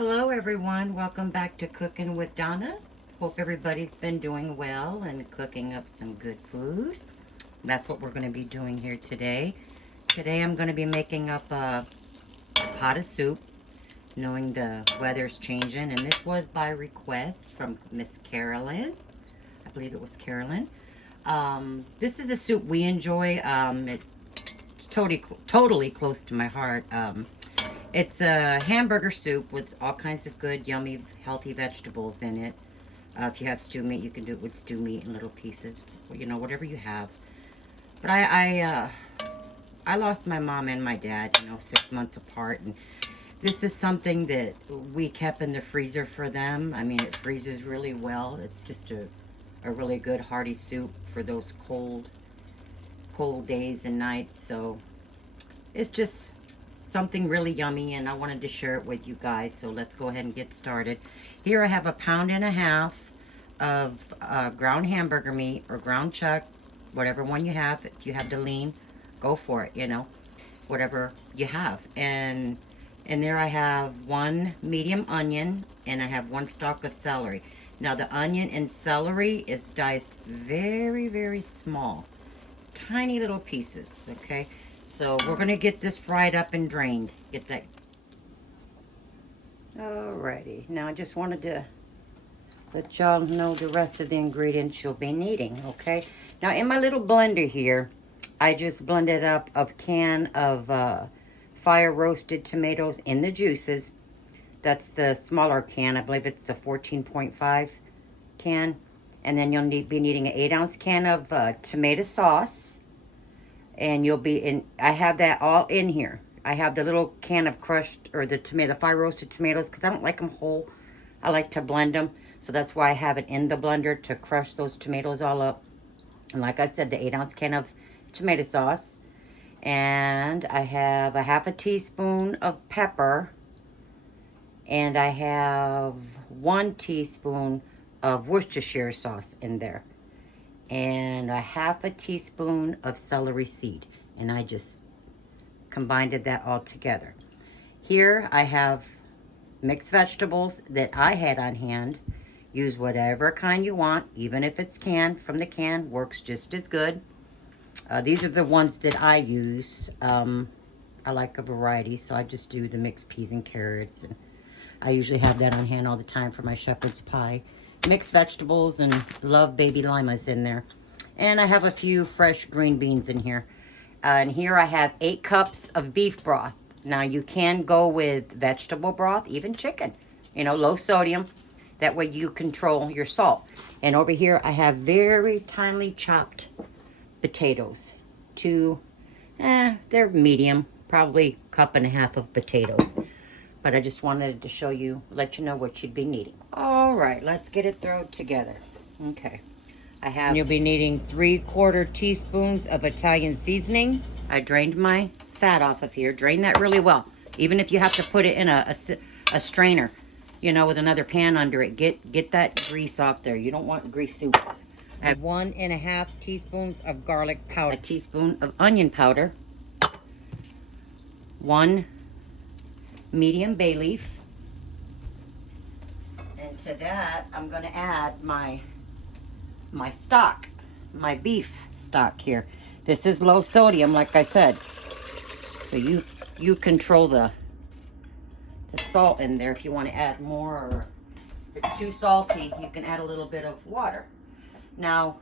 Hello everyone, welcome back to Cooking with Donna. Hope everybody's been doing well and cooking up some good food. That's what we're going to be doing here today. Today I'm going to be making up a pot of soup, knowing the weather's changing, and this was by request from Miss Carolyn. I believe it was Carolyn. This is a soup we enjoy. It's totally close to my heart. It's a hamburger soup with all kinds of good, yummy, healthy vegetables in it. If you have stew meat, you can do it with stew meat in little pieces. You know, whatever you have. But I lost my mom and my dad, 6 months apart. And this is something that we kept in the freezer for them. I mean, it freezes really well. It's just a really good, hearty soup for those cold days and nights. So it's just something really yummy, and I wanted to share it with you guys. So let's go ahead and get started. Here I have 1.5 pounds of ground hamburger meat or ground chuck, whatever one you have. If you have the lean, go for it, whatever you have. And there I have 1 medium onion, and I have 1 stalk of celery. Now the onion and celery is diced very, very small, tiny little pieces, okay? So we're going to get this fried up and drained. Get that. Alrighty. Now I just wanted to let y'all know the rest of the ingredients you'll be needing, okay? Now in my little blender here, I just blended up a can of fire roasted tomatoes in the juices. That's the smaller can. I believe it's the 14.5 can. And then you'll be needing an 8-ounce can of tomato sauce. And you'll be in, I have that all in here. I have the little can of crushed, or the fire roasted tomatoes, because I don't like them whole. I like to blend them. So that's why I have it in the blender to crush those tomatoes all up. And like I said, the 8-ounce can of tomato sauce. And I have a 1/2 teaspoon of pepper. And I have 1 teaspoon of Worcestershire sauce in there. And a 1/2 teaspoon of celery seed. And I just combined that all together. Here I have mixed vegetables that I had on hand. Use whatever kind you want, even if it's canned. From the can, works just as good. These are the ones that I use. I like a variety, so I just do the mixed peas and carrots. And I usually have that on hand all the time for my shepherd's pie. Mixed vegetables, and love baby limas in there. And I have a few fresh green beans in here. And here I have 8 cups of beef broth. Now you can go with vegetable broth, even chicken, low sodium. That way you control your salt. And over here I have very finely chopped potatoes. They're medium, probably 1.5 cups of potatoes. But I just wanted to let you know what you'd be needing. All right, let's get it thrown together. Okay. You'll be needing 3/4 teaspoons of Italian seasoning. I drained my fat off of here. Drain that really well. Even if you have to put it in a strainer, with another pan under it. Get that grease off there. You don't want grease soup. I have 1.5 teaspoons of garlic powder. 1 teaspoon of onion powder. 1 medium bay leaf. And to that, I'm going to add my stock, my beef stock here. This is low sodium, like I said. So you control the salt in there if you want to add more, or if it's too salty, you can add a little bit of water. Now,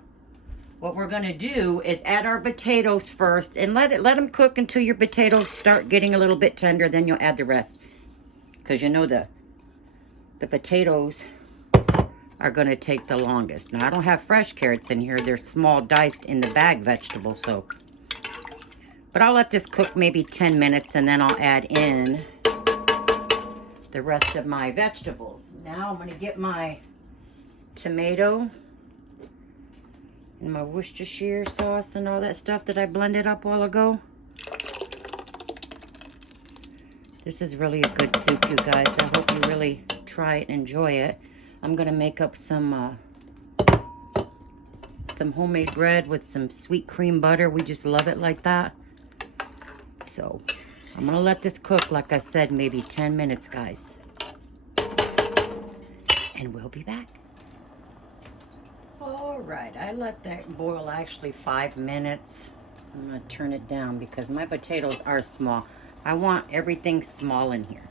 what we're going to do is add our potatoes first and let them cook until your potatoes start getting a little bit tender. Then you'll add the rest, because the potatoes are going to take the longest. Now I don't have fresh carrots in here. They're small diced in the bag vegetable soak. But I'll let this cook maybe 10 minutes, and then I'll add in the rest of my vegetables. Now I'm going to get my tomato and my Worcestershire sauce and all that stuff that I blended up a while ago. This is really a good soup, you guys. I hope you really try it and enjoy it. I'm going to make up some homemade bread with some sweet cream butter. We just love it like that. So I'm going to let this cook, like I said, maybe 10 minutes, guys. and we'll be back. All right, I let that boil actually 5 minutes. I'm gonna turn it down because my potatoes are small. I want everything small in here.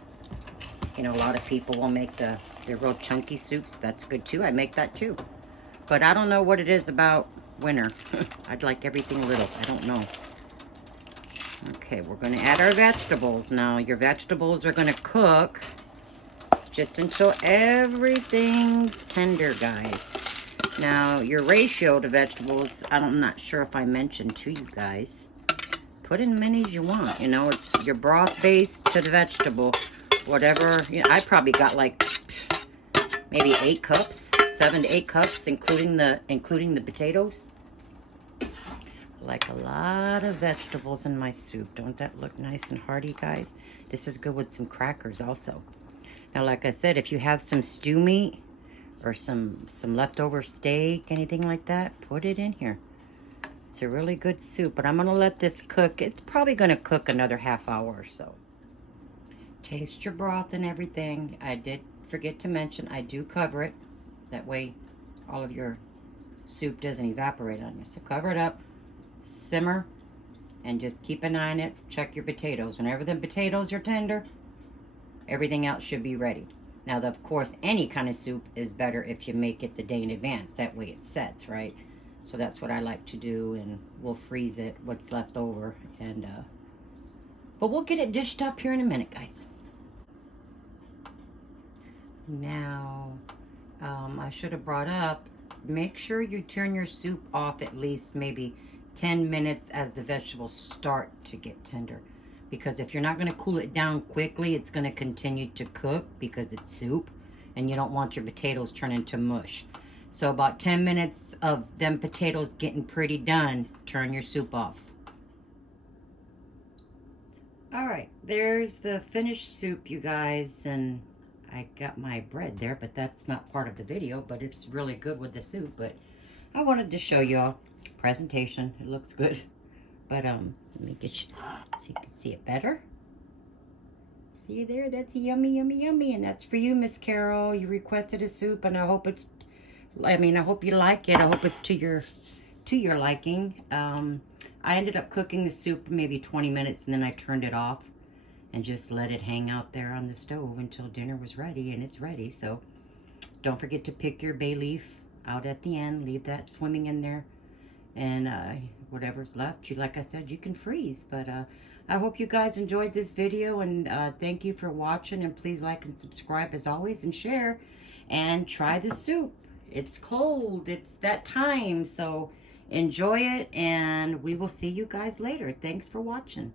You know, a lot of people will make the real chunky soups. That's good too. I make that too. But I don't know what it is about winter. I'd like everything little. I don't know. Okay, we're going to add our vegetables. Now, your vegetables are going to cook just until everything's tender, guys. Now, your ratio to vegetables, I'm not sure if I mentioned to you guys. Put in many as you want. You know, it's your broth base to the vegetable. Whatever. You know, I probably got like maybe 8 cups. 7 to 8 cups, including the potatoes. Like a lot of vegetables in my soup. Don't that look nice and hearty, guys? This is good with some crackers also. Now, like I said, if you have some stew meat or some leftover steak, anything like that, put it in here. It's a really good soup, but I'm going to let this cook. It's probably going to cook another half hour or so. Taste your broth and everything. I did forget to mention, I do cover it. That way, all of your soup doesn't evaporate on you. So cover it up, simmer, and just keep an eye on it. Check your potatoes. Whenever the potatoes are tender, everything else should be ready. Now, of course, any kind of soup is better if you make it the day in advance. That way it sets, right? So that's what I like to do, and we'll freeze it, what's left over. And but we'll get it dished up here in a minute, guys. Now, I should have brought up, make sure you turn your soup off at least maybe 10 minutes as the vegetables start to get tender. Because if you're not going to cool it down quickly, it's going to continue to cook because it's soup. And you don't want your potatoes turn into mush. So about 10 minutes of them potatoes getting pretty done, turn your soup off. Alright, there's the finished soup, you guys. And I got my bread there, but that's not part of the video, but it's really good with the soup. But I wanted to show you all presentation. It looks good. But let me get you so you can see it better. See there? That's yummy, yummy, yummy. And that's for you, Miss Carol. You requested a soup, and I hope it's, I hope you like it. I hope it's to your liking. I ended up cooking the soup maybe 20 minutes, and then I turned it off and just let it hang out there on the stove until dinner was ready, and it's ready. So don't forget to pick your bay leaf out at the end. Leave that swimming in there, and whatever's left, like I said, you can freeze. But I hope you guys enjoyed this video, and thank you for watching, and please like and subscribe as always, and share, and try the soup. It's cold, it's that time, so enjoy it, and we will see you guys later. Thanks for watching.